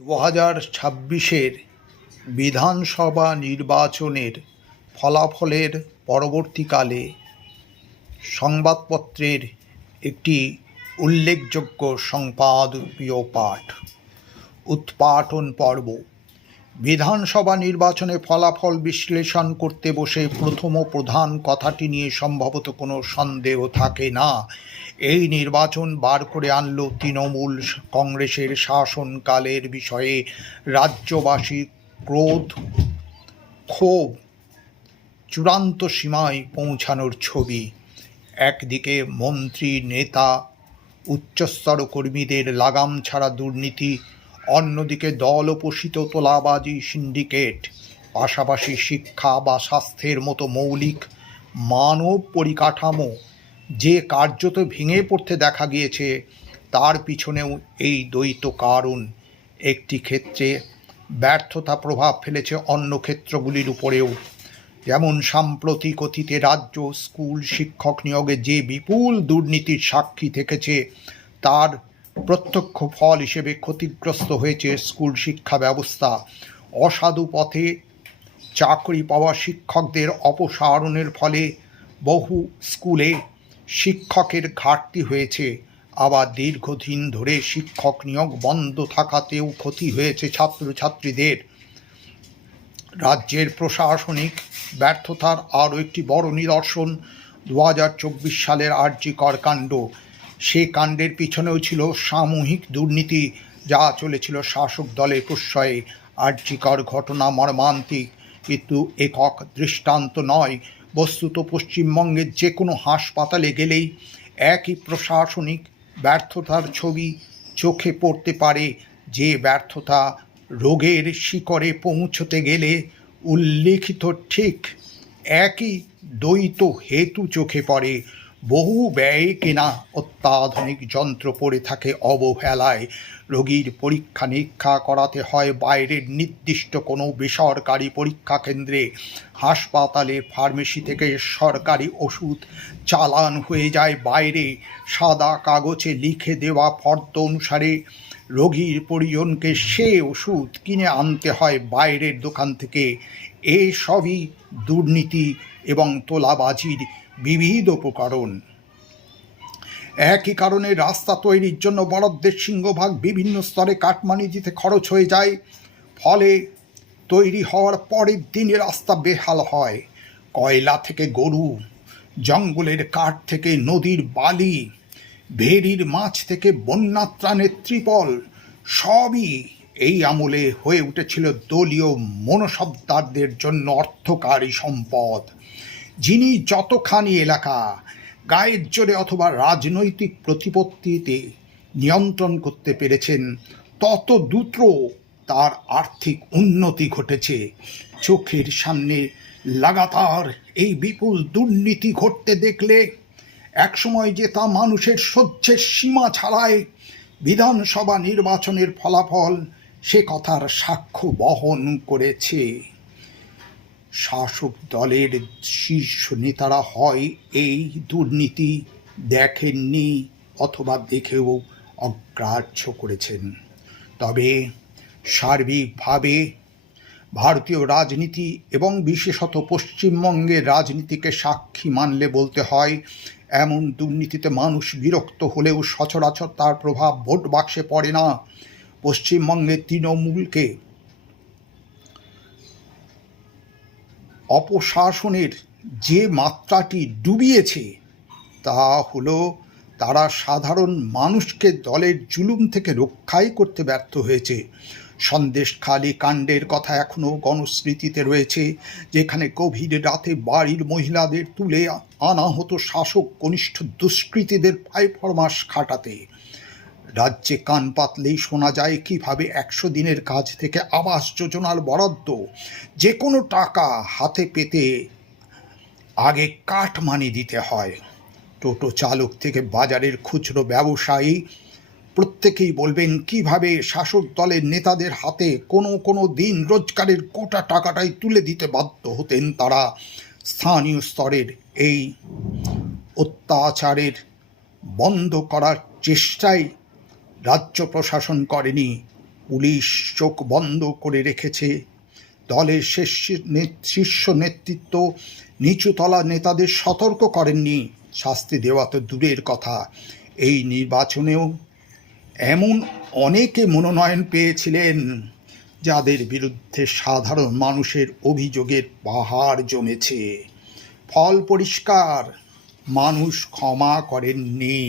2026-এর বিধানসভা নির্বাচনের ফলাফলের পরবর্তীকালে সংবাদপত্রের একটি উল্লেখযোগ্য সম্পাদকীয় পাঠ, উৎপাটন পর্ব। বিধানসভা নির্বাচনে ফলাফল বিশ্লেষণ করতে বসে প্রথম ও প্রধান কথাটি নিয়ে সম্ভবত কোনো সন্দেহ থাকে না। এই নির্বাচন বার করে আনল তৃণমূল কংগ্রেসের শাসনকালের বিষয়ে রাজ্যবাসীর ক্রোধ, ক্ষোভ চূড়ান্ত সীমায় পৌঁছানোর ছবি। একদিকে মন্ত্রী, নেতা, উচ্চস্তর কর্মীদের লাগাম ছাড়া দুর্নীতি, অন্যদিকে দলপোষিত তোলাবাজি সিন্ডিকেট, পাশাপাশি শিক্ষা বা স্বাস্থ্যের মতো মৌলিক মানব পরিকাঠামো যে কার্যত ভেঙে পড়তে দেখা গিয়েছে, তার পিছনেও এই দ্বৈত কারণ। একটি ক্ষেত্রে ব্যর্থতা প্রভাব ফেলেছে অন্য ক্ষেত্রগুলির উপরেও। যেমন সাম্প্রতিক অতীতে রাজ্য স্কুল শিক্ষক নিয়োগে যে বিপুল দুর্নীতির সাক্ষী থেকেছে, তার প্রত্যক্ষ ফল হিসেবে ক্ষতিগ্রস্ত হয়েছে স্কুল শিক্ষা ব্যবস্থা। অসাধু পথে চাকরি পাওয়া শিক্ষকদের অপসারণের ফলে বহু স্কুলে শিক্ষকের ঘাটতি হয়েছে। আবার দীর্ঘদিন ধরে শিক্ষক নিয়োগ বন্ধ থাকাতেও ক্ষতি হয়েছে ছাত্রছাত্রীদের। রাজ্যের প্রশাসনিক ব্যর্থতার আরও একটি বড় নিদর্শন 2024 সালের আরজিকর কাণ্ড। সে কাণ্ডের পিছনেও ছিল সামূহিক দুর্নীতি, যা চলেছিল শাসক দলের প্রশ্রয়ে। আরজিকর ঘটনা মর্মান্তিক, কিন্তু একক দৃষ্টান্ত নয়। বস্তুত পশ্চিমবঙ্গের যে কোনো হাসপাতালে গেলেই একই প্রশাসনিক ব্যর্থতার ছবি চোখে পড়তে পারে। যে ব্যর্থতা রোগের শিকড়ে পৌঁছতে গেলে উল্লিখিত ঠিক একই দ্বৈত হেতু চোখে পড়ে। বহু ব্যয়ে কেনা অত্যাধুনিক যন্ত্র পড়ে থাকে অবহেলায়। রোগীর পরীক্ষা নিরীক্ষা করাতে হয় বাইরের নির্দিষ্ট কোনো বেসরকারি পরীক্ষা কেন্দ্রে। হাসপাতালের ফার্মেসি থেকে সরকারি ওষুধ চালান হয়ে যায় বাইরে, সাদা কাগজে লিখে দেওয়া ফর্দ অনুসারে। রোগীর পরিজনকে সে ওষুধ কিনে আনতে হয় বাইরের দোকান থেকে। এসবই দুর্নীতি এবং তোলাবাজির বিবিধ উপকরণ। একই কারণে রাস্তা তৈরির জন্য বরাদ্দের সিংহভাগ বিভিন্ন স্তরে কাটমানি দিতে খরচ হয়ে যায়। ফলে তৈরি হওয়ার পরের দিনে রাস্তা বেহাল হয়। কয়লা থেকে গরু, জঙ্গলের কাঠ থেকে নদীর বালি, ভেরির মাছ থেকে বন্যাত্রাণের ত্রিপল, সবই এই আমলে হয়ে উঠেছিল দলীয় মনসবদারদের জন্য অর্থকারী সম্পদ। যিনি যতখানি এলাকা গায়ের জোরে অথবা রাজনৈতিক প্রতিপত্তিতে নিয়ন্ত্রণ করতে পেরেছেন, তত দ্রুত তার আর্থিক উন্নতি ঘটেছে। চোখের সামনে লাগাতার এই বিপুল দুর্নীতি ঘটতে দেখলে একসময় যে তা মানুষের সহ্যের সীমা ছাড়ায়। বিধানসভা নির্বাচনের ফলাফল সে কথার সাক্ষ্য বহন করেছে। শাসক দলের শীর্ষ নেতারা হয় এই দুর্নীতি দেখেননি অথবা দেখেও অগ্রাহ্য করেছেন। তবে সার্বিকভাবে ভারতীয় রাজনীতি এবং বিশেষত পশ্চিমবঙ্গের রাজনীতিকে সাক্ষী মানলে বলতে হয়, এমন দুর্নীতিতে মানুষ বিরক্ত হলেও সচরাচর তার প্রভাব ভোট বাক্সে পড়ে না। পশ্চিমবঙ্গের তৃণমূলকে অপশাসনের যে মাত্রাটি ডুবিয়েছে, তা হলো তারা সাধারণ মানুষকে দলের জুলুম থেকে রক্ষাই করতে ব্যর্থ হয়েছে। সন্দেশখালি কাণ্ডের কথা এখনও গণস্মৃতিতে রয়েছে, যেখানে গভীর রাতে বাড়ির মহিলাদের তুলে আনা হতো শাসক কনিষ্ঠ দুষ্কৃতীদের পায়ফরমাস খাটাতে। রাজ্যে কান পাতলেই শোনা যায় কিভাবে 100 দিনের কাজ থেকে আবাস যোজনার বরাদ্দ, যে কোনো টাকা হাতে পেতে আগে কাটমানি দিতে হয়। টোটো চালক থেকে বাজারের খুচরো ব্যবসায়ী প্রত্যেকেই বলবেন কিভাবে শাসক দলের নেতাদের হাতে কোনো দিন রোজগারের গোটা টাকাটাই তুলে দিতে বাধ্য হতেন তারা। স্থানীয় স্তরের এই অত্যাচারের বন্ধ করার চেষ্টাই রাজ্য প্রশাসন করেনি, পুলিশ চোখ বন্ধ করে রেখেছে। দলের শীর্ষ নেতৃত্ব নিচুতলা নেতাদের সতর্ক করেননি। শাস্তি দেওয়া তো দূরের কথা, এই নির্বাচনেও এমন অনেকে মনোনয়ন পেয়েছিলেন যাদের বিরুদ্ধে সাধারণ মানুষের অভিযোগের পাহাড় জমেছে। ফল পরিষ্কার, মানুষ ক্ষমা করেননি।